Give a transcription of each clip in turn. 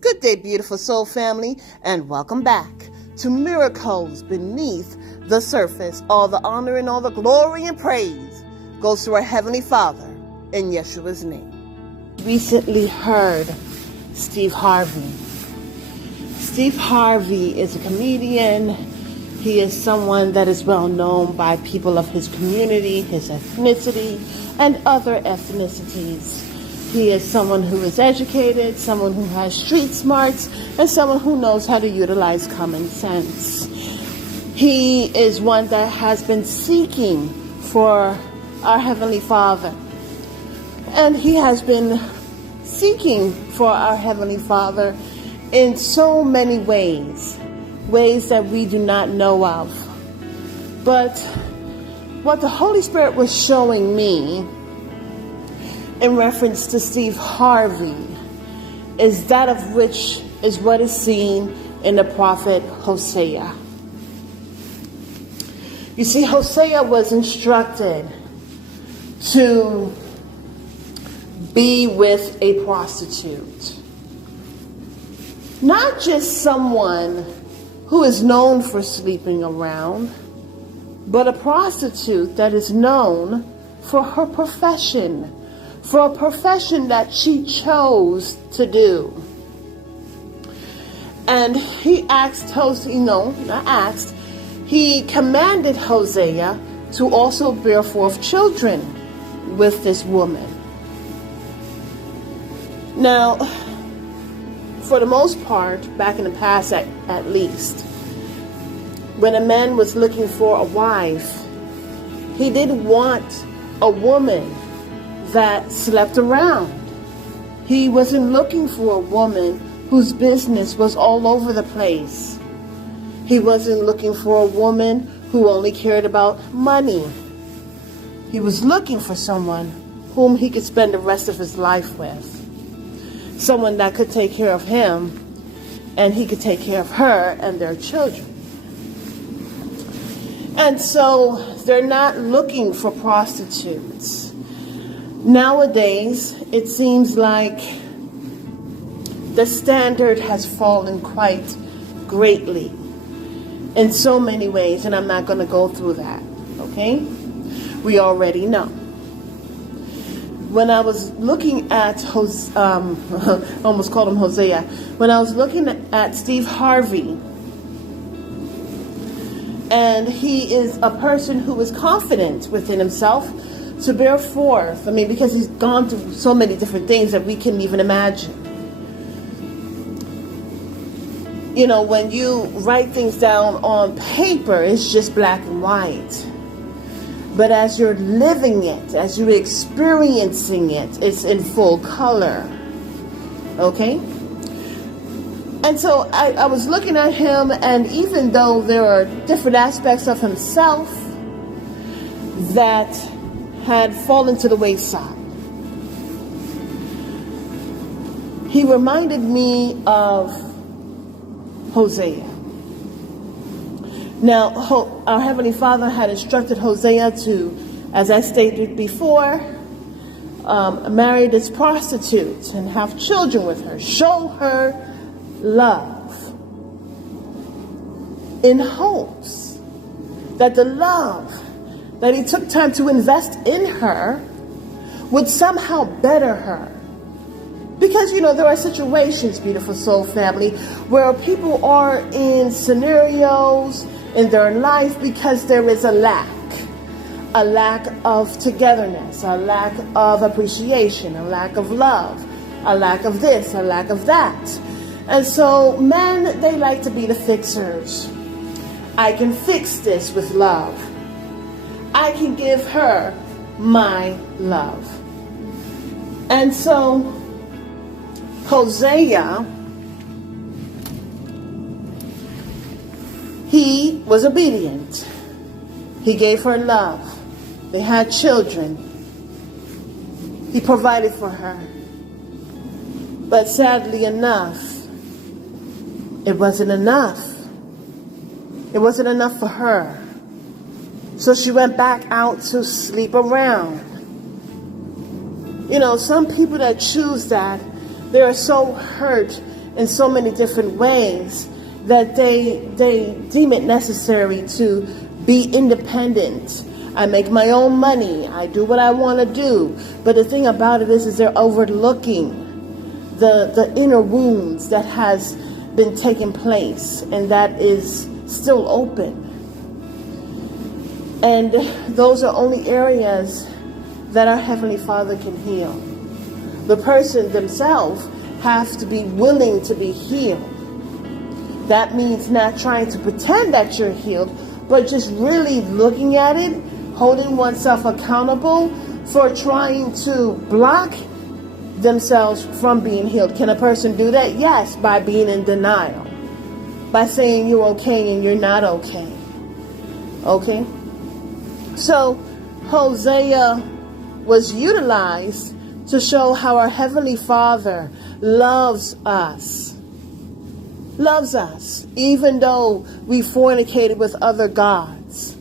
Good day, beautiful soul family, and welcome back to Miracles Beneath the Surface. All the honor and all the glory and praise goes to our Heavenly Father in Yeshua's name. Recently heard Steve Harvey. Steve Harvey is a comedian. He is someone that is well known by people of his community, his ethnicity, and other ethnicities. He is someone who is educated, someone who has street smarts, and someone who knows how to utilize common sense. He is one that has been seeking for our Heavenly Father. And he has been seeking for our Heavenly Father in so many ways that we do not know of. But what the Holy Spirit was showing me in reference to Steve Harvey is that of which is what is seen in the prophet Hosea. You see, Hosea was instructed to be with a prostitute. Not just someone who is known for sleeping around, but a prostitute that is known for her profession, for a profession that she chose to do. And he he commanded Hosea to also bear forth children with this woman. Now, for the most part, back in the past at least, when a man was looking for a wife, he didn't want a woman that slept around. He wasn't looking for a woman whose business was all over the place. He wasn't looking for a woman who only cared about money. He was looking for someone whom he could spend the rest of his life with. Someone that could take care of him, and he could take care of her and their children. And so they're not looking for prostitutes. Nowadays, it seems like the standard has fallen quite greatly in so many ways, and I'm not going to go through that, okay? We already know. When I was looking at almost called him Hosea. When I was looking at Steve Harvey, and he is a person who is confident within himself to bear forth. Because he's gone through so many different things that we can't even imagine. You know, when you write things down on paper, it's just black and white. But as you're living it, as you're experiencing it, it's in full color. Okay? And so I was looking at him, and even though there are different aspects of himself that had fallen to the wayside, he reminded me of Hosea. Now, our Heavenly Father had instructed Hosea to, as I stated before, marry this prostitute and have children with her. Show her love in hopes that the love that he took time to invest in her would somehow better her. Because, there are situations, beautiful soul family, where people are in scenarios in their life because there is a lack of togetherness, a lack of appreciation, a lack of love, a lack of this, a lack of that. And so men, they like to be the fixers. I can fix this with love. I can give her my love. And so Hosea, he was obedient. He gave her love. They had children. He provided for her. But sadly enough, it wasn't enough. It wasn't enough for her. So she went back out to sleep around. Some people that choose that, they are so hurt in so many different ways that they deem it necessary to be independent. I make my own money. I do what I want to do. But the thing about it is they're overlooking the inner wounds that has been taking place and that is still open. And those are only areas that our Heavenly Father can heal. The person themselves has to be willing to be healed. That means not trying to pretend that you're healed, but just really looking at it, holding oneself accountable for trying to block themselves from being healed. Can a person do that? Yes, by being in denial. By saying you're okay and you're not okay. Okay? So, Hosea was utilized to show how our Heavenly Father loves us. Loves us, even though we fornicated with other gods.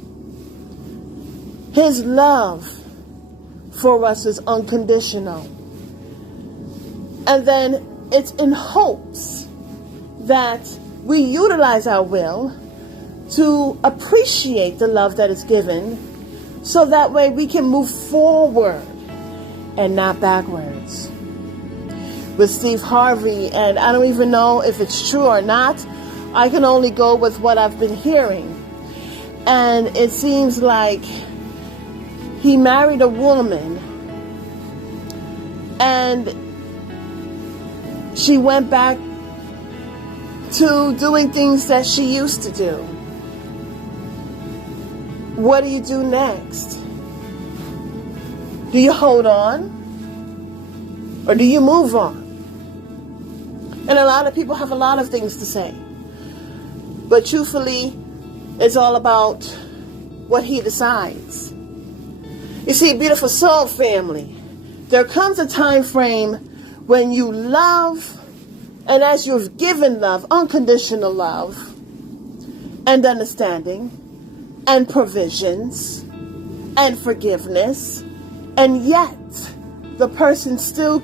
His love for us is unconditional. And then it's in hopes that we utilize our will to appreciate the love that is given, so that way we can move forward and not backwards. With Steve Harvey, and I don't even know if it's true or not. I can only go with what I've been hearing. And it seems like he married a woman and she went back to doing things that she used to do. What do you do next? Do you hold on? Or do you move on? And a lot of people have a lot of things to say. But truthfully, it's all about what he decides. You see, beautiful soul family, there comes a time frame when you love, and as you've given love, unconditional love, and understanding, and provisions, and forgiveness, and yet the person still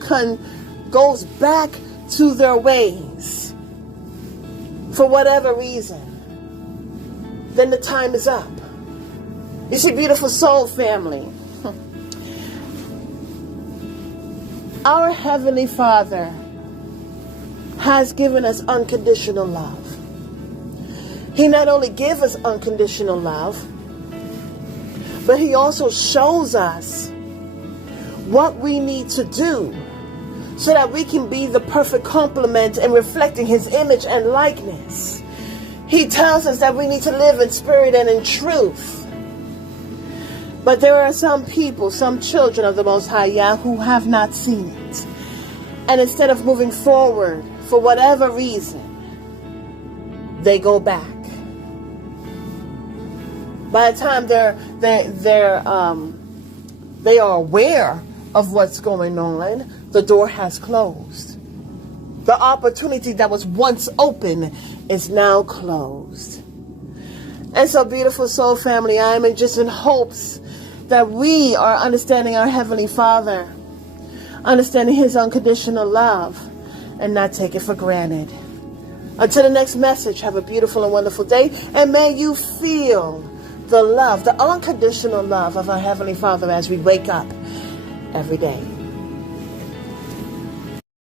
goes back to their ways for whatever reason, then the time is up. You see, beautiful soul family, our Heavenly Father has given us unconditional love. He not only gives us unconditional love, but he also shows us what we need to do so that we can be the perfect complement and reflecting his image and likeness. He tells us that we need to live in spirit and in truth. But there are some people, some children of the Most High Yah, who have not seen it. And instead of moving forward, for whatever reason, they go back. By the time they are aware of what's going on, the door has closed. The opportunity that was once open is now closed. And so, beautiful soul family, I am just in hopes that we are understanding our Heavenly Father, understanding his unconditional love, and not take it for granted. Until the next message, have a beautiful and wonderful day, and may you feel the love, the unconditional love of our Heavenly Father as we wake up every day.